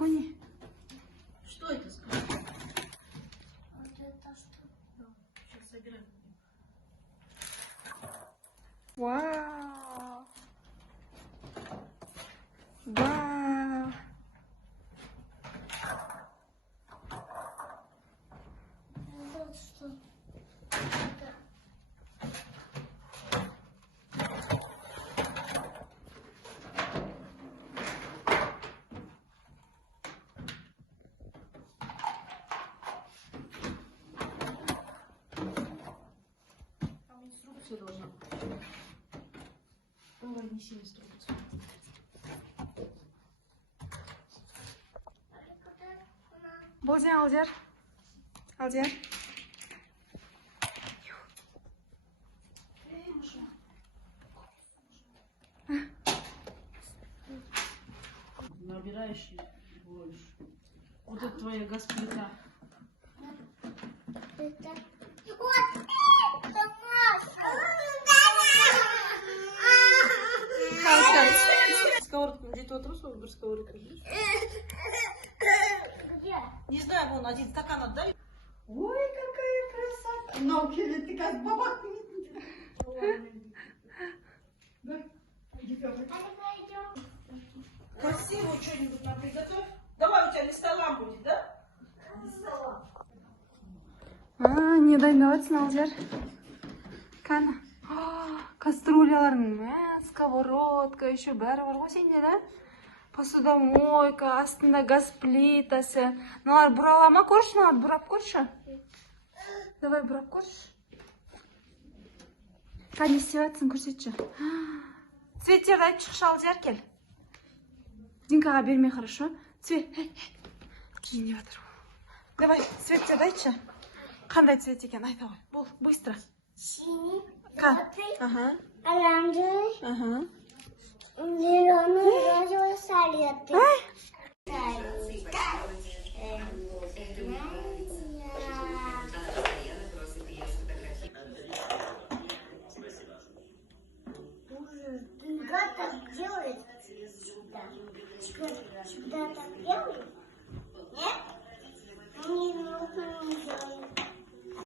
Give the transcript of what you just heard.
спокойнее. Что это, скажи? Вот это что? Да, сейчас собираем. Вау. Вау. Вот что. Это. Там инструкция должна быть. Давай, неси инструкцию. Болден, Алдияр. Алдияр. Набираешь и больше. Вот это твоя газплита. Это. Вот это Маша. Сковородка, где-то вот русского выбор сковородка. Где? Не знаю, вон один стакан отдай. Ой, какая красота! Науки, ты как бабак. Да, иди, Пётр. Красиво что-нибудь нам приготовь. Давай, у тебя листолам будет, да? Не дайындаватсың, Алдияр. Кәні. Кастрюляларың, сковородка, еще бәрі бар ғой сенде, да? Посудомойка, астында газ плитасы. Мыналар бұралама көрші, мыналар бұрап көрші. Давай бұрап көрші. Кәні істеватсың, көрсетші. Цветтерді айтшы, Алдияр, кел. Динкаға бермей, хорошо? Цвет. Киініп жатыр. Давай, цветтерді айтшы. Қандай цвет екен, айта ғой. Бол, быстро. Синий, Ка. желтый, Ага. оранжевый, Ага. зеленый, розовый, салатый. Ай. Всегда так делает. Всегда так делает. Нет? Не нужно не делать.